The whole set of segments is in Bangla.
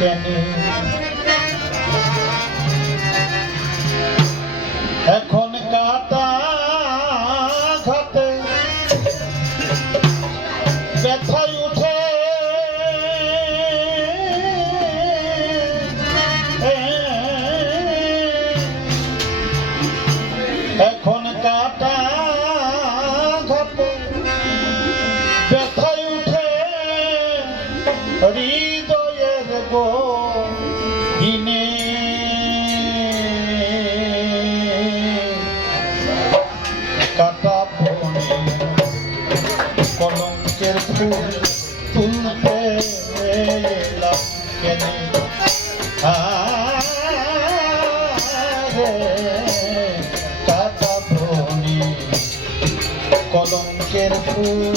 জানে কলঙ্কের ফুল তুলতে এলাম কেনে। কাটা ফোনে কলঙ্কের ফুল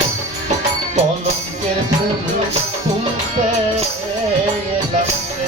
কলঙ্কের ফুল তুলতে লাগছে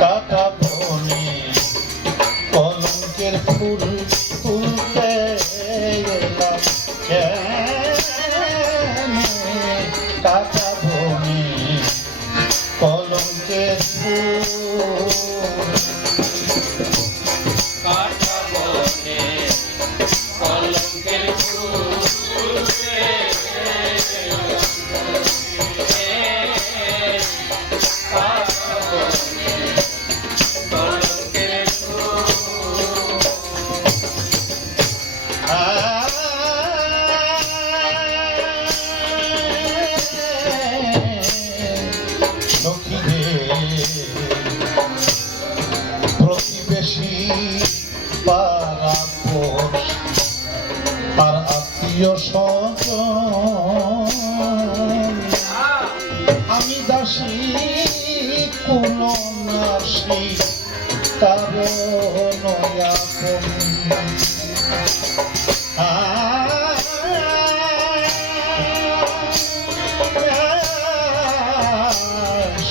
কাটা বনে কলঙ্কের ফুল তুলতে এলাম। কাটা বনে কলঙ্কের ফুল কি তব নয়া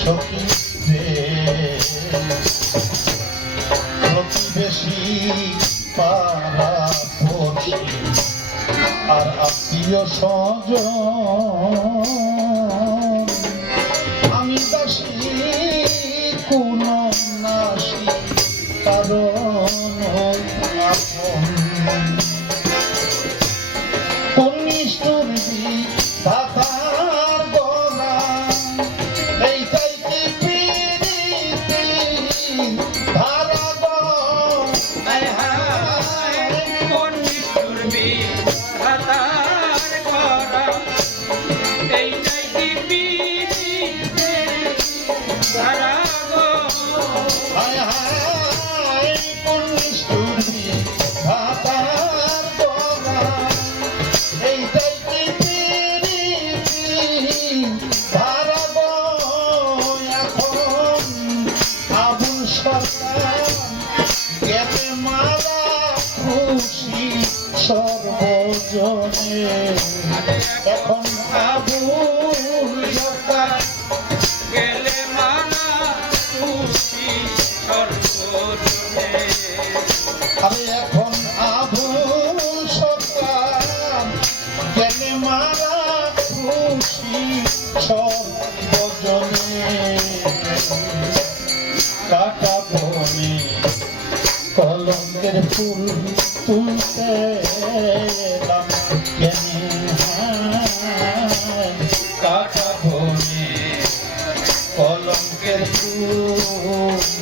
সখী বেশি পারা আর আত্মীয় স্বজন কাটা বনে কলঙ্কের ফুল তুলতে এলাম কাটা বনে কলঙ্কের ফুল